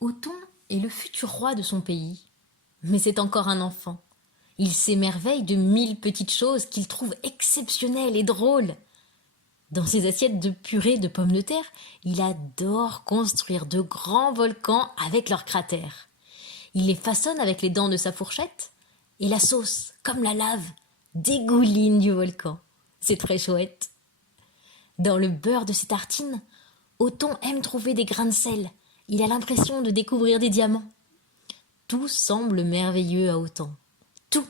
Othon est le futur roi de son pays, mais c'est encore un enfant. Il s'émerveille de 1000 petites choses qu'il trouve exceptionnelles et drôles. Dans ses assiettes de purée de pommes de terre, il adore construire de grands volcans avec leurs cratères. Il les façonne avec les dents de sa fourchette, et la sauce, comme la lave, dégouline du volcan. C'est très chouette. Dans le beurre de ses tartines, Othon aime trouver des grains de sel. Il a l'impression de découvrir des diamants. Tout semble merveilleux à Othon. Tout.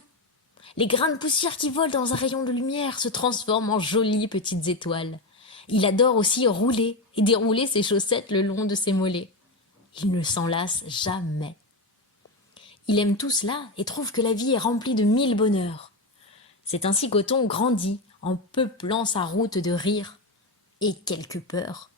Les grains de poussière qui volent dans un rayon de lumière se transforment en jolies petites étoiles. Il adore aussi rouler et dérouler ses chaussettes le long de ses mollets. Il ne s'en lasse jamais. Il aime tout cela et trouve que la vie est remplie de 1000 bonheurs. C'est ainsi qu'Othon grandit en peuplant sa route de rire et quelques peurs.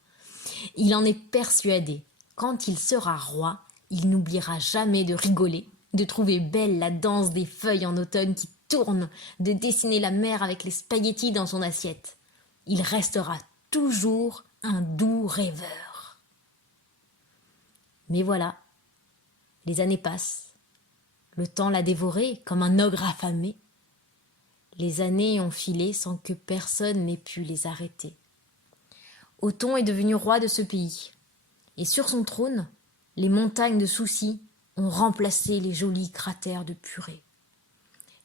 Il en est persuadé, quand il sera roi, il n'oubliera jamais de rigoler, de trouver belle la danse des feuilles en automne qui tournent, de dessiner la mer avec les spaghettis dans son assiette. Il restera toujours un doux rêveur. Mais voilà, les années passent. Le temps l'a dévoré comme un ogre affamé. Les années ont filé sans que personne n'ait pu les arrêter. Othon est devenu roi de ce pays. Et sur son trône, les montagnes de soucis ont remplacé les jolis cratères de purée.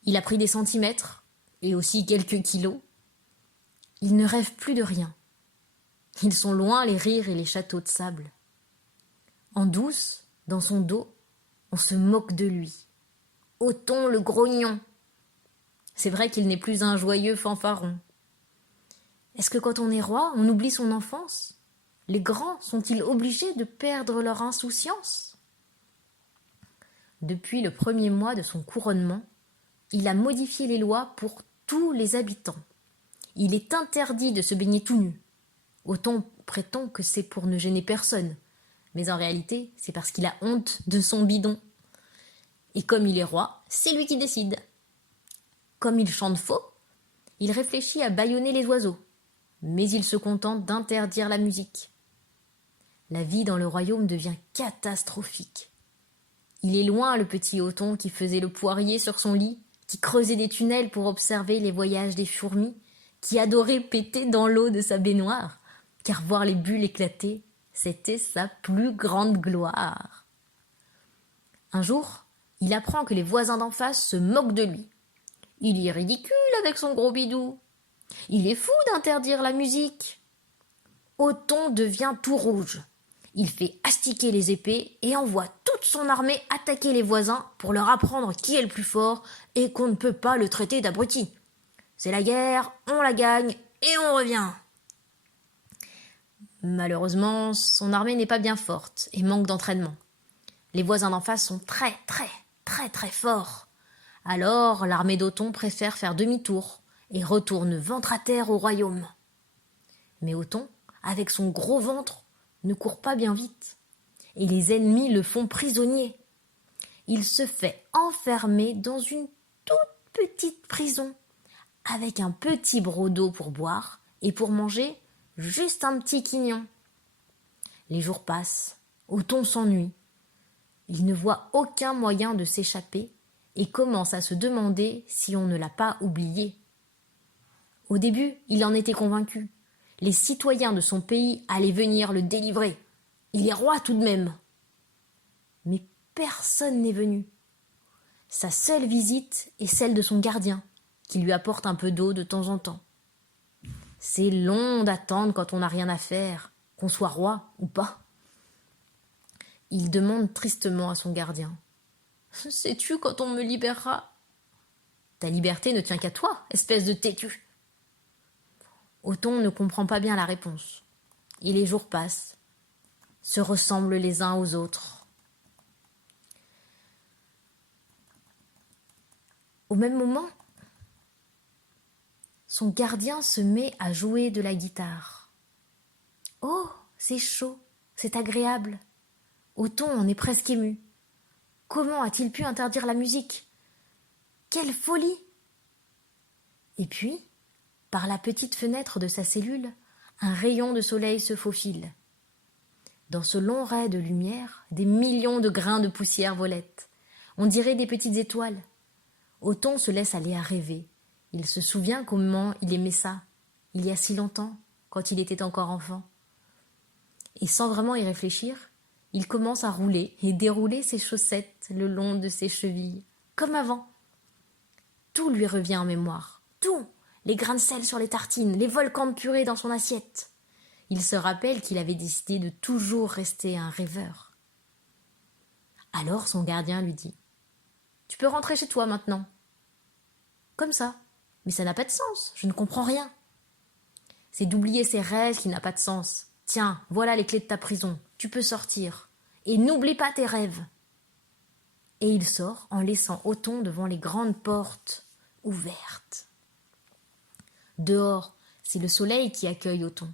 Il a pris des centimètres, et aussi quelques kilos. Il ne rêve plus de rien. Ils sont loin les rires et les châteaux de sable. En douce, dans son dos, on se moque de lui. Othon le grognon. C'est vrai qu'il n'est plus un joyeux fanfaron. Est-ce que quand on est roi, on oublie son enfance ? Les grands sont-ils obligés de perdre leur insouciance ? Depuis le premier mois de son couronnement, il a modifié les lois pour tous les habitants. Il est interdit de se baigner tout nu. Othon prétend que c'est pour ne gêner personne, mais en réalité, c'est parce qu'il a honte de son bidon. Et comme il est roi, c'est lui qui décide. Comme il chante faux, il réfléchit à bâillonner les oiseaux, mais il se contente d'interdire la musique. La vie dans le royaume devient catastrophique. Il est loin le petit Othon qui faisait le poirier sur son lit, qui creusait des tunnels pour observer les voyages des fourmis, qui adorait péter dans l'eau de sa baignoire, car voir les bulles éclater, c'était sa plus grande gloire. Un jour, il apprend que les voisins d'en face se moquent de lui. Il est ridicule avec son gros bidou. Il est fou d'interdire la musique. Othon devient tout rouge. Il fait astiquer les épées et envoie toute son armée attaquer les voisins pour leur apprendre qui est le plus fort et qu'on ne peut pas le traiter d'abruti. C'est la guerre, on la gagne et on revient. Malheureusement, son armée n'est pas bien forte et manque d'entraînement. Les voisins d'en face sont très forts. Alors l'armée d'Othon préfère faire demi-tour et retourne ventre à terre au royaume. Mais Othon, avec son gros ventre, ne court pas bien vite, et les ennemis le font prisonnier. Il se fait enfermer dans une toute petite prison, avec un petit broc d'eau pour boire, et pour manger, juste un petit quignon. Les jours passent, Othon s'ennuie. Il ne voit aucun moyen de s'échapper, et commence à se demander si on ne l'a pas oublié. Au début, il en était convaincu. Les citoyens de son pays allaient venir le délivrer. Il est roi tout de même. Mais personne n'est venu. Sa seule visite est celle de son gardien, qui lui apporte un peu d'eau de temps en temps. C'est long d'attendre quand on n'a rien à faire, qu'on soit roi ou pas. Il demande tristement à son gardien. « Sais-tu quand on me libérera ?»« Ta liberté ne tient qu'à toi, espèce de têtu. » Othon ne comprend pas bien la réponse. Et les jours passent, se ressemblent les uns aux autres. Au même moment, son gardien se met à jouer de la guitare. Oh, c'est chaud, c'est agréable. Othon en est presque ému. Comment a-t-il pu interdire la musique ? Quelle folie ! Et puis, par la petite fenêtre de sa cellule, un rayon de soleil se faufile. Dans ce long ray de lumière, des millions de grains de poussière volaient. On dirait des petites étoiles. Othon se laisse aller à rêver. Il se souvient comment il aimait ça, il y a si longtemps, quand il était encore enfant. Et sans vraiment y réfléchir, il commence à rouler et dérouler ses chaussettes le long de ses chevilles, comme avant. Tout lui revient en mémoire, tout, les grains de sel sur les tartines, les volcans de purée dans son assiette. Il se rappelle qu'il avait décidé de toujours rester un rêveur. Alors son gardien lui dit « Tu peux rentrer chez toi maintenant. » Comme ça. Mais ça n'a pas de sens, je ne comprends rien. C'est d'oublier ses rêves qui n'a pas de sens. Tiens, voilà les clés de ta prison, tu peux sortir. Et n'oublie pas tes rêves. Et il sort en laissant Othon devant les grandes portes ouvertes. Dehors, c'est le soleil qui accueille Othon.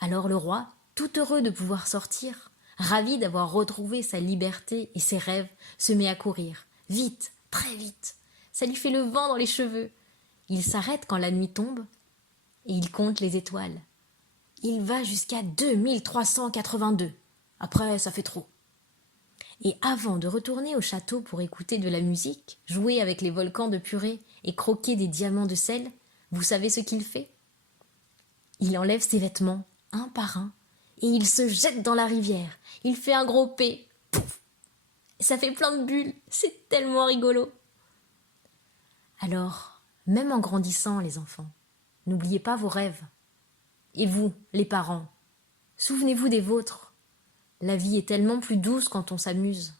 Alors le roi, tout heureux de pouvoir sortir, ravi d'avoir retrouvé sa liberté et ses rêves, se met à courir, vite, très vite. Ça lui fait le vent dans les cheveux. Il s'arrête quand la nuit tombe et il compte les étoiles. Il va jusqu'à 2382. Après, ça fait trop. Et avant de retourner au château pour écouter de la musique, jouer avec les volcans de purée et croquer des diamants de sel, vous savez ce qu'il fait? Il enlève ses vêtements, un par un, et il se jette dans la rivière. Il fait un gros P. Pouf! Ça fait plein de bulles. C'est tellement rigolo. Alors, même en grandissant, les enfants, n'oubliez pas vos rêves. Et vous, les parents, souvenez-vous des vôtres. La vie est tellement plus douce quand on s'amuse.